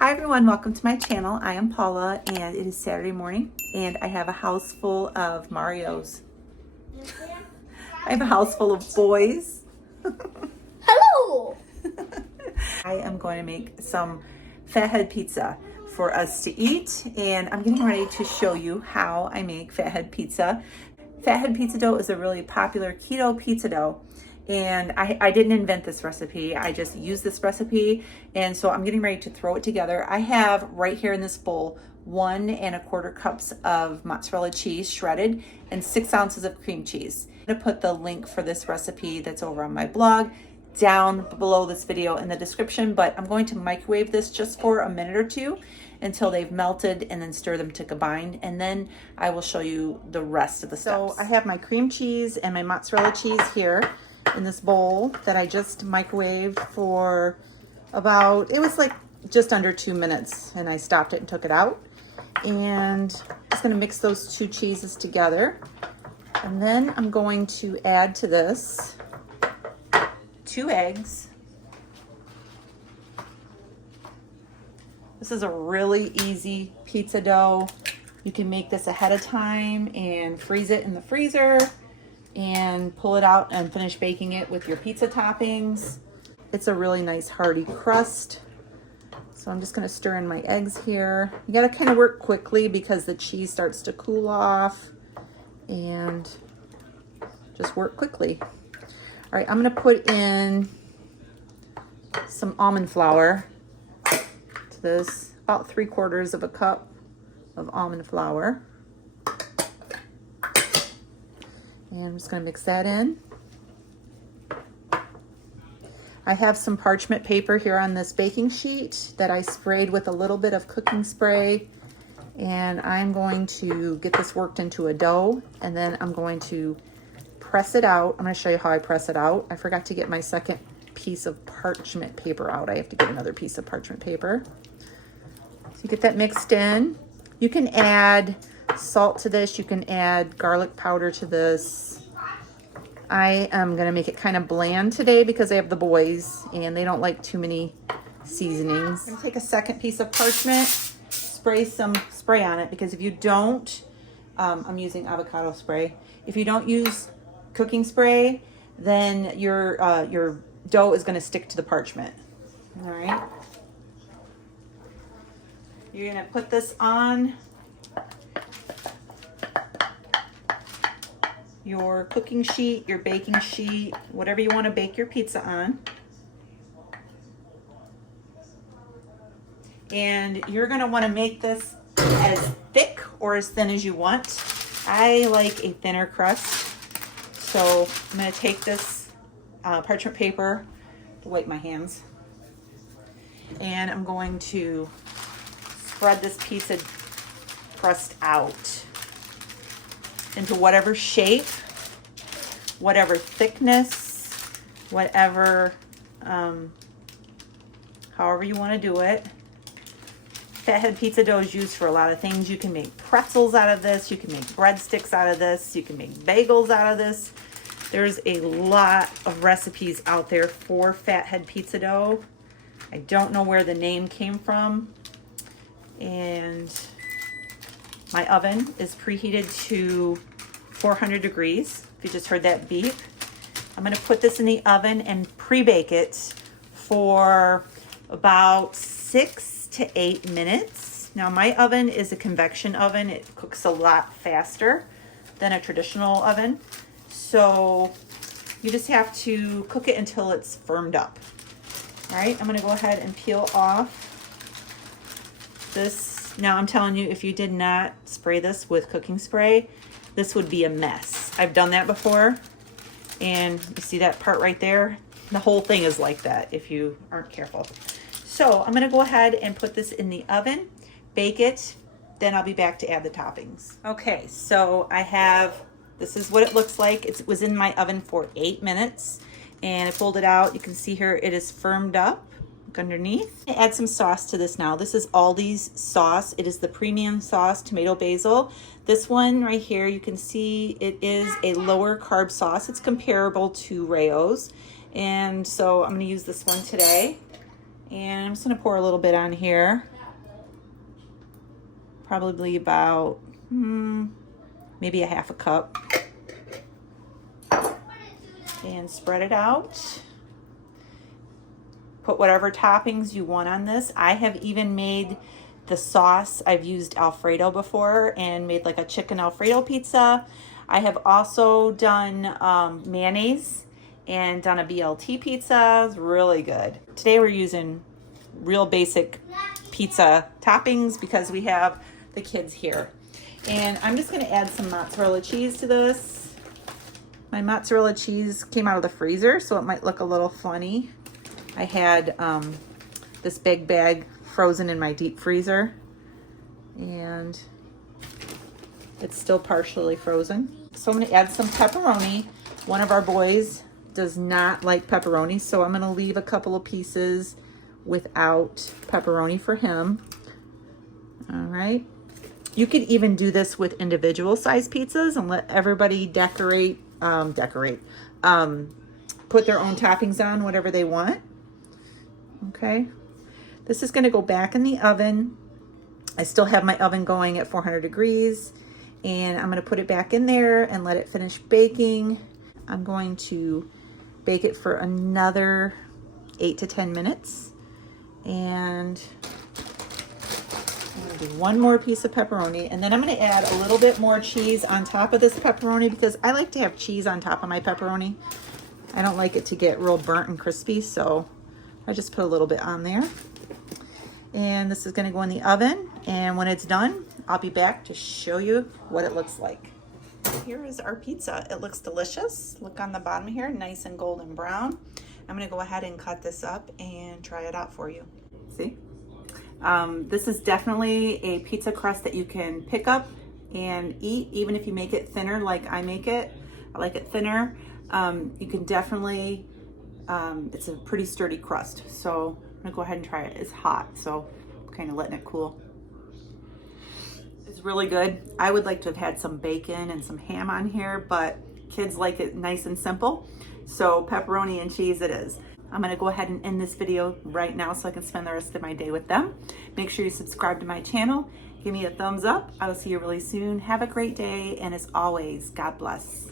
Hi everyone, welcome to my channel. I am Paula and it is Saturday morning and I have a house full of Marios. I have a house full of boys. Hello! I am going to make some fathead pizza for us to eat, and I'm getting ready to show you how I make fathead pizza. Fathead pizza dough is a really popular keto pizza dough, and I didn't invent this recipe. I just used this recipe, and so I'm getting ready to throw it together. I have right here in this bowl 1¼ cups of mozzarella cheese shredded and 6 ounces of cream cheese. I'm gonna put the link for this recipe that's over on my blog down below this video in the description, but I'm going to microwave this just for a minute or two until they've melted, and then stir them to combine, and then I will show you the rest of the steps. So I have my cream cheese and my mozzarella cheese here in this bowl that I just microwaved for about, it was like just under 2 minutes, and I stopped it and took it out. And I'm just gonna mix those two cheeses together. And then I'm going to add to this 2 eggs. This is a really easy pizza dough. You can make this ahead of time and freeze it in the freezer and pull it out and finish baking it with your pizza toppings. It's a really nice hearty crust. So I'm just gonna stir in my eggs here. You gotta kind of work quickly because the cheese starts to cool off, and just work quickly. All right, I'm gonna put in some almond flour to this, about 3/4 cup of almond flour. And I'm just gonna mix that in. I have some parchment paper here on this baking sheet that I sprayed with a little bit of cooking spray. And I'm going to get this worked into a dough, and then I'm going to press it out. I'm going to show you how I press it out. I forgot to get my second piece of parchment paper out. I have to get another piece of parchment paper. So you get that mixed in. You can add salt to this. You can add garlic powder to this. I am going to make it kind of bland today because I have the boys and they don't like too many seasonings. I'm going to take a second piece of parchment, spray some spray on it, because if you don't, I'm using avocado spray. If you don't use cooking spray, then your dough is going to stick to the parchment. All right. You're going to put this on your cooking sheet, your baking sheet, whatever you want to bake your pizza on. And you're going to want to make this as thick or as thin as you want. I like a thinner crust. So I'm going to take this parchment paper to wipe my hands, and I'm going to spread this pizza crust out into whatever shape, whatever thickness, whatever, however you want to do it. Fathead pizza dough is used for a lot of things. You can make pretzels out of this. You can make breadsticks out of this. You can make bagels out of this. There's a lot of recipes out there for fathead pizza dough. I don't know where the name came from. And my oven is preheated to 400 degrees. If you just heard that beep. I'm going to put this in the oven and pre-bake it for about 6 to 8 minutes. Now my oven is a convection oven. It cooks a lot faster than a traditional oven. So you just have to cook it until it's firmed up. All right, I'm going to go ahead and peel off this. Now I'm telling you, if you did not spray this with cooking spray, this would be a mess. I've done that before, and you see that part right there? The whole thing is like that if you aren't careful. So I'm gonna go ahead and put this in the oven, bake it, then I'll be back to add the toppings. Okay, so I have, this is what it looks like. It was in my oven for 8 minutes, and I pulled it out. You can see here it is firmed up. Look underneath. Add some sauce to this now. This is Aldi's sauce. It is the premium sauce, tomato basil. This one right here, you can see it is a lower carb sauce. It's comparable to Rayo's. And so I'm gonna use this one today. And I'm just gonna pour a little bit on here. Probably about maybe a half a cup. And spread it out. Put whatever toppings you want on this. I have even made the sauce. I've used Alfredo before and made like a chicken Alfredo pizza. I have also done mayonnaise and done a BLT pizza. It's really good. Today we're using real basic pizza toppings because we have the kids here. And I'm just gonna add some mozzarella cheese to this. My mozzarella cheese came out of the freezer, so it might look a little funny. I had this big bag frozen in my deep freezer, and it's still partially frozen. So I'm gonna add some pepperoni. One of our boys does not like pepperoni, so I'm gonna leave a couple of pieces without pepperoni for him. All right. You could even do this with individual size pizzas and let everybody put their own toppings on, whatever they want. Okay. This is gonna go back in the oven. I still have my oven going at 400 degrees, and I'm gonna put it back in there and let it finish baking. I'm going to bake it for another 8 to 10 minutes. And I'm gonna do one more piece of pepperoni, and then I'm gonna add a little bit more cheese on top of this pepperoni because I like to have cheese on top of my pepperoni. I don't like it to get real burnt and crispy, so I just put a little bit on there. And this is gonna go in the oven, and when it's done, I'll be back to show you what it looks like. Here is our pizza. It looks delicious. Look on the bottom here, nice and golden brown. I'm gonna go ahead and cut this up and try it out for you. See? This is definitely a pizza crust that you can pick up and eat, even if you make it thinner like I make it. I like it thinner. You can definitely, it's a pretty sturdy crust. So I'm gonna go ahead and try it. It's hot, so I'm kind of letting it cool. It's really good. I would like to have had some bacon and some ham on here, but kids like it nice and simple. So pepperoni and cheese it is. I'm gonna go ahead and end this video right now so I can spend the rest of my day with them. Make sure you subscribe to my channel. Give me a thumbs up. I will see you really soon. Have a great day, and as always, God bless.